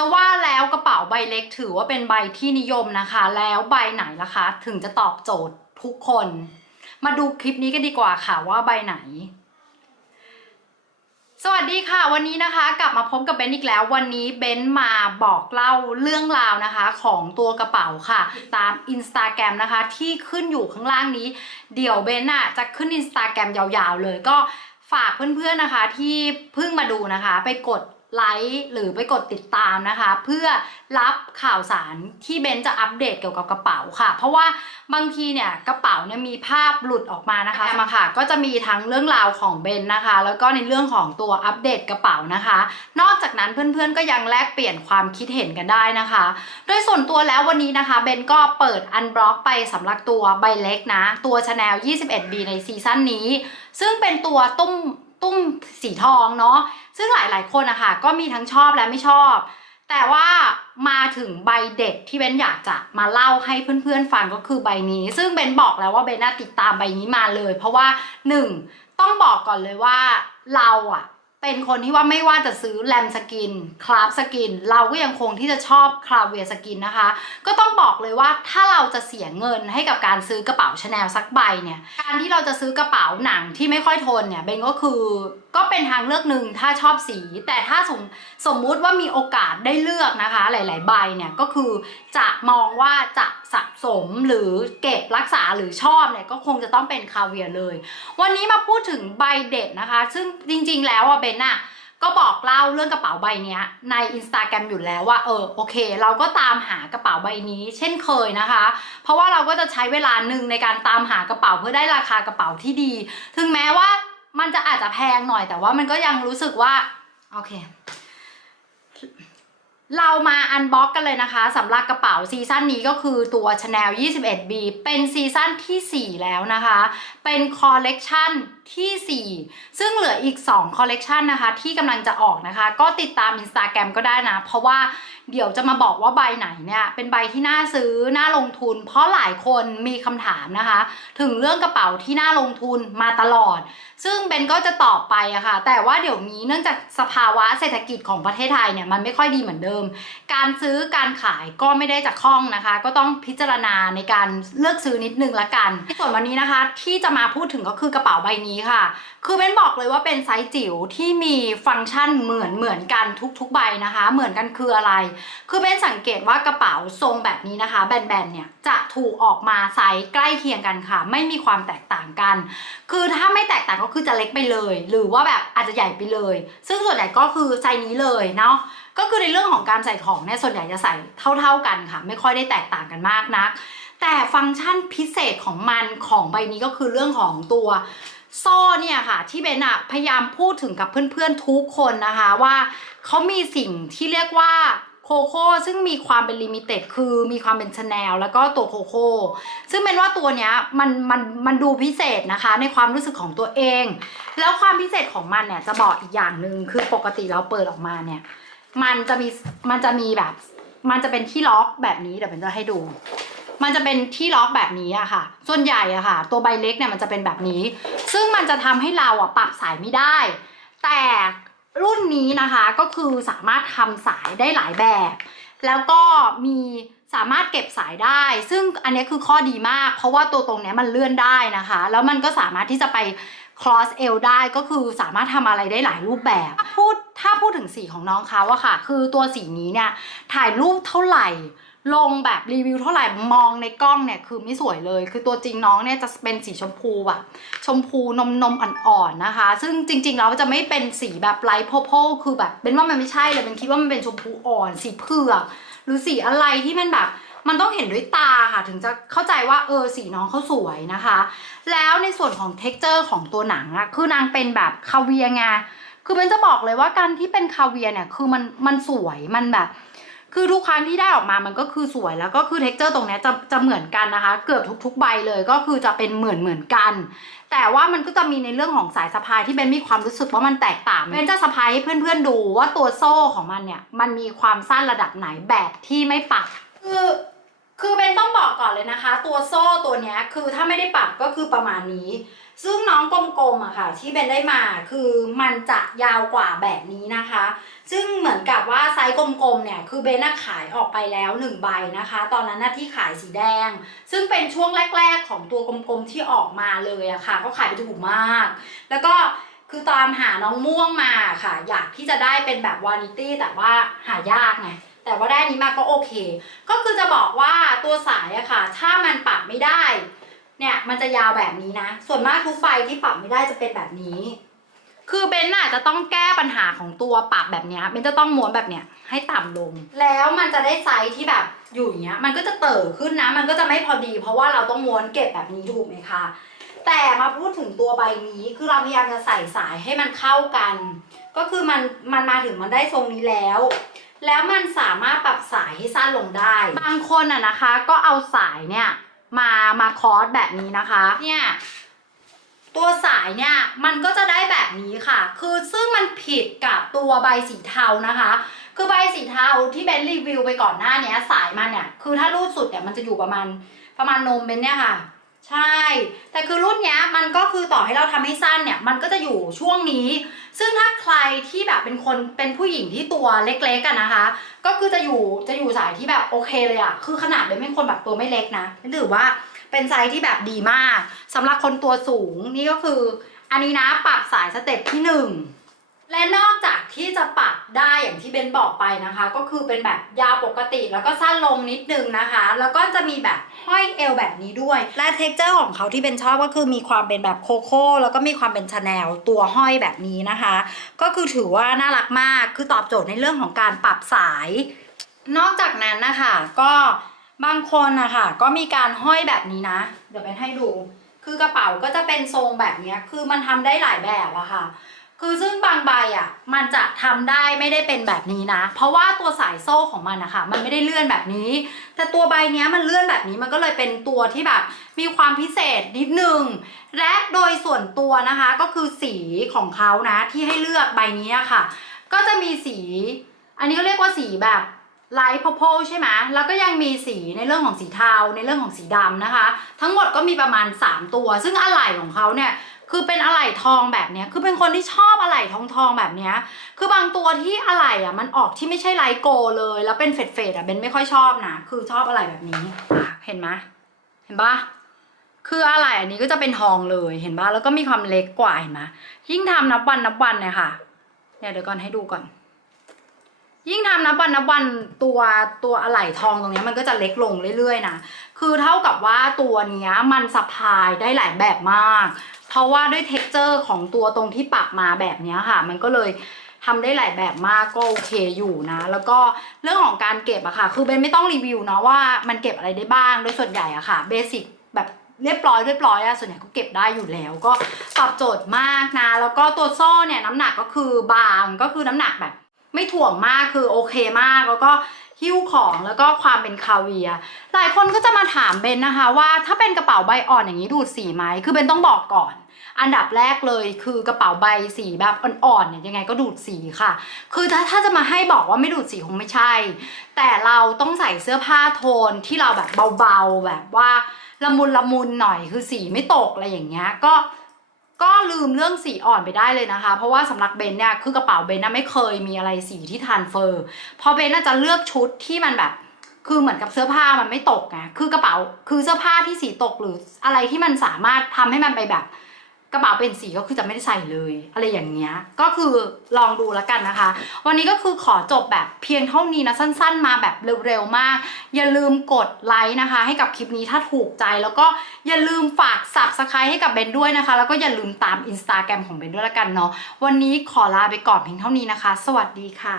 จะว่าแล้วกระเป๋าใบเล็กถือว่าเป็นใบที่นิยมนะคะ แล้วใบไหนล่ะคะ ถึงจะตอบโจทย์ทุกคน มาดูคลิปนี้กันดีกว่าค่ะว่าใบไหน สวัสดีค่ะ วันนี้นะคะ กลับมาพบกับเบนอีกแล้ว วันนี้เบนมาบอกเล่าเรื่องราวนะคะ ของตัวกระเป๋าค่ะ ตาม Instagram นะคะ ที่ขึ้นอยู่ข้างล่างนี้ เดี๋ยวเบนอะจะขึ้น Instagram ยาวๆเลยก็ฝากเพื่อนๆนะคะที่เพิ่งมาดูนะคะ ไปกด ไลค์หรือไปกดติดตามนะคะ เพื่อรับข่าวสารที่เบนจะอัปเดตเกี่ยวกับกระเป๋าค่ะ เพราะว่าบางทีเนี่ยกระเป๋าเนี่ยมีภาพหลุดออกมานะคะมาค่ะ ก็จะมีทั้งเรื่องราวของเบนนะคะ แล้วก็ในเรื่องของตัวอัปเดตกระเป๋านะคะ นอกจากนั้นเพื่อนๆก็ยังแลกเปลี่ยนความคิดเห็นกันได้นะคะ โดยส่วนตัวแล้ววันนี้นะคะเบนก็เปิดอันบล็อกไปสำหรับตัวใบเล็กนะ ตัว Chanel 21B ในซีซั่นนี้ ซึ่งเป็นตัวตุ้ม ตุ้มสีทองเนาะซึ่งหลายๆคนอะค่ะก็มีทั้งชอบและไม่ชอบ แต่ว่ามาถึงใบเด็ดที่เบนอยากจะมาเล่าให้เพื่อนๆฟังก็คือใบนี้ ซึ่งเบนบอกแล้วว่าเบนน่าติดตามใบนี้มาเลย เพราะว่าหนึ่งต้องบอกก่อนเลยว่าเราอะ เป็นคนที่ว่าไม่ว่าจะซื้อแลมสกินคลาฟสกิน เราก็ยังคงที่จะชอบคลาเวียสกินนะคะ ก็ต้องบอกเลยว่าถ้าเราจะเสียเงินให้กับการซื้อกระเป๋าชาแนลสักใบเนี่ย การที่เราจะซื้อกระเป๋าหนังที่ไม่ค่อยทนเนี่ยเบนก็คือก็เป็นทางเลือกหนึ่งถ้าชอบสี แต่ถ้าสมสมมุติว่ามีโอกาสได้เลือกนะคะ หลาย ๆ ใบเนี่ยก็คือจะมองว่าจะสะสมหรือเก็บรักษาหรือชอบเนี่ยก็คงจะต้องเป็นคาเวียร์เลย วันนี้มาพูดถึงใบเด็ดนะคะ ซึ่งจริง ๆ แล้วอะเบนอะก็บอกเล่าเรื่องกระเป๋าใบนี้ใน Instagram อยู่แล้วว่าเออโอเค เราก็ตามหากระเป๋าใบนี้ เช่นเคยนะคะ เพราะว่าเราก็จะใช้เวลาหนึ่งในการตามหากระเป๋าเพื่อได้ราคากระเป๋าที่ดี ถึงแม้ว่า มันจะอาจจะแพงหน่อยแต่ว่ามันก็ยังรู้สึกว่า โอเค เรามาอันบ็อกกันเลยนะคะสำหรับกระเป๋าซีซั่นนี้ก็คือตัว Chanel 21B เป็นซีซั่นทีสี่4 แล้วนะคะ เป็นคอลเลกชัน ที่ 4 ซึ่งเหลืออีก 2 คอลเลกชันนะคะ ที่กำลังจะออกนะคะ ก็ติดตาม Instagram ก็ได้นะ เพราะว่าเดี๋ยวจะมาบอกว่าใบไหนเนี่ย เป็นใบที่น่าซื้อ น่าลงทุน เพราะหลายคนมีคำถามนะคะ ถึงเรื่องกระเป๋าที่น่าลงทุนมาตลอด ซึ่งเบนก็จะตอบไปอะค่ะ แต่ว่าเดี๋ยวนี้เนื่องจากสภาวะเศรษฐกิจของประเทศไทยเนี่ย มันไม่ค่อยดีเหมือนเดิม การซื้อการขายก็ไม่ได้จากคล่องนะคะ ก็ต้องพิจารณาในการเลือกซื้อนิดนึงละกันส่วนวันนี้นะคะ ที่จะมาพูดถึงก็คือกระเป๋าใบนี้ค่ะ คือเบนบอกเลยว่าเป็นไซส์จิ๋วที่มีฟังก์ชันเหมือนเหมือนกันทุกๆใบนะคะ เหมือนกันคืออะไร คือเบนสังเกตว่ากระเป๋าทรงแบบนี้นะคะ แบนๆเนี่ยจะถูกออกมาไซส์ใกล้เคียงกันค่ะ ไม่มีความแตกต่างกัน คือถ้าไม่แตกต่างก็คือจะเล็กไปเลย หรือว่าแบบอาจจะใหญ่ไปเลย ซึ่งส่วนใหญ่ก็คือไซส์นี้เลยเนาะก็คือในเรื่องของการใส่ของเนี่ยส่วนใหญ่จะใส่เท่า ๆกันค่ะ ไม่ค่อยได้แตกต่างกันมากนัก แต่ฟังก์ชันพิเศษของมันของใบนี้ก็คือเรื่องของตัว โซ่เนี่ยค่ะที่เบนอะพยายามพูดถึงกับเพื่อนๆทุกคนนะคะว่าเขามีสิ่งที่เรียกว่าโคโค่ซึ่งมีความเป็นลิมิเต็ดคือมีความเป็นชาแนลแล้วก็ตัวโคโค่ซึ่งเป็นว่าตัวเนี้ยมันมันมันดูพิเศษนะคะในความรู้สึกของตัวเอง แล้วความพิเศษของมันเนี่ยจะบอกอีกอย่างหนึ่งคือปกติเราเปิดออกมาเนี่ย มันจะมีมันจะมีแบบ มันจะเป็นที่ล็อกแบบนี้เดี๋ยวเป็นจะให้ดู มันจะเป็นที่ล็อกแบบนี้อะค่ะ ส่วนใหญ่อะค่ะ ตัวใบเล็กเนี่ยมันจะเป็นแบบนี้ ซึ่งมันจะทำให้เราอะปรับสายไม่ได้ แต่รุ่นนี้นะคะก็คือสามารถทำสายได้หลายแบบ แล้วก็มีสามารถเก็บสายได้ ซึ่งอันนี้คือข้อดีมาก เพราะว่าตัวตรงนี้มันเลื่อนได้นะคะ แล้วมันก็สามารถที่จะไป cross L ได้ก็คือสามารถทำอะไรได้หลายรูปแบบพูดถ้าพูดถึงสีของน้องเขาอะค่ะ คือตัวสีนี้เนี่ยถ่ายรูปเท่าไหร่ ลงแบบรีวิวเท่าไหร่มองในกล้องเนี่ยคือไม่สวยเลย คือตัวจริงน้องเนี่ยจะเป็นสีชมพูแบบชมพูนมนมอ่อนๆนะคะ ซึ่งจริงๆแล้วจะไม่เป็นสีแบบไลท์โพโพคือแบบเป็นว่ามันไม่ใช่เลยเป็นคิดว่ามันเป็นชมพูอ่อนสีเผือกหรือสีอะไรที่มันแบบมันต้องเห็นด้วยตาค่ะถึงจะเข้าใจว่าเออสีน้องเขาสวยนะคะ แล้วในส่วนของ t e x t อร์ของตัวหนังอะคือนางเป็นแบบคาเวียไงคือมันจะบอกเลยว่าการที่เป็นคาเวียเนี่ยคือมันมันสวยมันแบบ คือทุกครั้งที่ได้ออกมามันก็คือสวยแล้วก็คือ t e x t อร์ตรงนี้จะจะเหมือนกันนะคะ เกือบทุกๆใบเลยก็คือจะเป็นเหมือนเหมือนกัน แต่ว่ามันก็จะมีในเรื่องของสายสะพายที่เบนมีความรู้สึกว่ามันแตกต่างเบนจะสะพายให้เพื่อนๆดูว่าตัวโซ่ของมันเนี่ยมันมีความสั้นระดับไหนแบบที่ไม่ปักคือคือเบนต้องบอกก่อนเลยนะคะ ตัวโซ่ตัวเนี้ยคือถ้าไม่ได้ปรับก็คือประมาณนี้ ซึ่งน้องกลมๆอะค่ะ ที่เบนได้มาคือมันจะยาวกว่าแบบนี้นะคะ ซึ่งเหมือนกับว่าไซส์กลมๆเนี่ยคือเบนน่ะขายออกไปแล้วหนึ่งใบนะคะ ตอนนั้นน่ะที่ขายสีแดง ซึ่งเป็นช่วงแรก ๆ ของตัวกลมๆที่ออกมาเลยอะค่ะ ก็ขายไปถูกมาก แล้วก็คือตามหาน้องม่วงมาค่ะ อยากที่จะได้เป็นแบบวานิตี้แต่ว่าหายากไงแต่ว่าได้นี้มาก็โอเค ก็คือจะบอกว่าตัวสายอะค่ะ ถ้ามันปรับไม่ได้ เนี่ยมันจะยาวแบบนี้นะ ส่วนมากทุกใบที่ปรับไม่ได้จะเป็นแบบนี้ คือเบนน่ะจะต้องแก้ปัญหาของตัวปรับแบบเนี้ยเบนจะต้องม้วนแบบเนี้ยให้ต่ำลง แล้วมันจะได้ไซส์ที่แบบอยู่อย่างเงี้ย มันก็จะเติ่ขึ้นนะ มันก็จะไม่พอดี เพราะว่าเราต้องม้วนเก็บแบบนี้ถูกไหมคะ แต่มาพูดถึงตัวใบนี้คือเราพยายามจะใส่สายให้มันเข้ากัน ก็คือมันมันมาถึงมันได้ทรงนี้แล้ว แล้วมันสามารถปรับสายให้สั้นลงได้ บางคนอะนะคะ ก็เอาสายเนี่ย มามาคอร์สแบบนี้นะคะ เนี่ยตัวสายเนี่ยมันก็จะได้แบบนี้ค่ะ คือซึ่งมันผิดกับตัวใบสีเทานะคะ คือใบสีเทาที่เบนรีวิวไปก่อนหน้าเนี้ยสายมันเนี่ยคือถ้ารูดสุดเนี่ยมันจะอยู่ประมาณประมาณนมเบนเนี่ยค่ะ ใช่ แต่คือรุ่นเนี้ยมันก็คือต่อให้เราทำให้สั้นเนี่ย มันก็จะอยู่ช่วงนี้ ซึ่งถ้าใครที่แบบเป็นคนเป็นผู้หญิงที่ตัวเล็กๆกันนะคะ ก็คือจะอยู่จะอยู่สายที่แบบโอเคเลยอะคือขนาดเลยเป็นคนแบบตัวไม่เล็กนะถือว่าเป็นไซส์ที่แบบดีมากสำหรับคนตัวสูงนี่ก็คือ อันนี้นะปรับสายสเต็ปที่หนึ่ง และนอกจากที่จะปรับได้อย่างที่เบนบอกไปนะคะ ก็คือเป็นแบบยาวปกติแล้วก็สั้นลงนิดนึงนะคะ แล้วก็จะมีแบบห้อยเอวแบบนี้ด้วย และเท็กเจอร์ของเขาที่เบนชอบก็คือมีความเป็นแบบโคโค่แล้วก็มีความเป็นชาแนลตัวห้อยแบบนี้นะคะ ก็คือถือว่าน่ารักมากคือตอบโจทย์ในเรื่องของการปรับสาย นอกจากนั้นนะคะก็บางคนนะคะก็มีการห้อยแบบนี้นะ เดี๋ยวไปให้ดู คือกระเป๋าก็จะเป็นทรงแบบนี้คือมันทำได้หลายแบบอะค่ะ คือซึ่งบางใบอะมันจะทำได้ไม่ได้เป็นแบบนี้นะ เพราะว่าตัวสายโซ่ของมันนะคะมันไม่ได้เลื่อนแบบนี้ แต่ตัวใบเนี้ยมันเลื่อนแบบนี้มันก็เลยเป็นตัวที่แบบมีความพิเศษนิดนึงและโดยส่วนตัวนะคะก็คือสีของเขานะ ที่ให้เลือกใบนี้อะค่ะ ก็จะมีสี อันนี้ก็เรียกว่าสีแบบไลท์พอพใช่ไหมแล้วก็ยังมีสีในเรื่องของสีเทาในเรื่องของสีดำนะคะ ทั้งหมดก็มีประมาณ 3 ตัว ซึ่งอะไหล่ของเขาเนี่ย คือเป็นอะไหล่ทองแบบเนี้ย คือเป็นคนที่ชอบอะไหล่ทองทองแบบเนี้ย คือบางตัวที่อะไหล่อะมันออกที่ไม่ใช่ไลโกเลย แล้วเป็นเฟดเฟดอะเบนไม่ค่อยชอบนะ คือชอบอะไหล่แบบนี้ เห็นไหมเห็นปะคืออะไหล่อันนี้ก็จะเป็นทองเลยเห็นปะแล้วก็มีความเล็กกว่าเห็นไหมยิ่งทำนับวันนับวันเนี่ยค่ะเนี่ยเดี๋ยวก่อนให้ดูก่อน ยิ่งทำนับวันนับวันตัวตัวอะไหล่ทองตรงเนี้ยมันก็จะเล็กลงเรื่อยๆนะคือเท่ากับว่าตัวเนี้ยมันสะพายได้หลายแบบมาก เพราะว่าด้วยเท็กเจอร์ของตัวตรงที่ปักมาแบบเนี้ยค่ะ มันก็เลยทำได้หลายแบบมากก็โอเคอยู่นะ แล้วก็เรื่องของการเก็บอะค่ะ คือเบนไม่ต้องรีวิวเนาะว่ามันเก็บอะไรได้บ้างโดยส่วนใหญ่อะค่ะเบสิกแบบเรียบร้อยเรียบร้อยอะส่วนใหญ่ก็เก็บได้อยู่แล้ว ก็ตอบโจทย์มากนะ แล้วก็ตัวโซ่เนี่ยน้ำหนักก็คือบางก็คือน้ำหนักแบบ ไม่ถ่วงมากคือโอเคมากแล้วก็หิ้วของแล้วก็ความเป็นคาเวียหลายคนก็จะมาถามเบนนะคะว่าถ้าเป็นกระเป๋าใบอ่อนอย่างนี้ดูดสีไหมคือเบนต้องบอกก่อน อันดับแรกเลยคือกระเป๋าใบสีแบบอ่อนๆเนี่ยยังไงก็ดูดสีค่ะ คือถ้าถ้าจะมาให้บอกว่าไม่ดูดสีคงไม่ใช่ แต่เราต้องใส่เสื้อผ้าโทนที่เราแบบเบาๆแบบว่าละมุนละมุนหน่อยคือสีไม่ตกอะไรอย่างเงี้ยก็ ก็ลืมเรื่องสีอ่อนไปได้เลยนะคะ เพราะว่าสำหรับเบนเนี่ยคือกระเป๋าเบนน่ะไม่เคยมีอะไรสีที่ทานเฟอร์พอเบนน่าจะเลือกชุดที่มันแบบ คือเหมือนกับเสื้อผ้ามันไม่ตกไงคือกระเป๋าคือเสื้อผ้าที่สีตกหรืออะไรที่มันสามารถทำให้มันไปแบบ กระเป๋าเป็นสีก็คือจะไม่ได้ใส่เลย อะไรอย่างเงี้ยก็คือลองดูแล้วกันนะคะ วันนี้ก็คือขอจบแบบเพียงเท่านี้นะสั้น ๆ มาแบบเร็วๆมาก อย่าลืมกดไลค์นะคะ ให้กับคลิปนี้ถ้าถูกใจ แล้วก็อย่าลืมฝาก subscribe ให้กับเบนด้วยนะคะ แล้วก็อย่าลืมตาม Instagram ของเบนด้วยละกันเนาะวันนี้ขอลาไปก่อนเพียงเท่านี้นะคะ สวัสดีค่ะ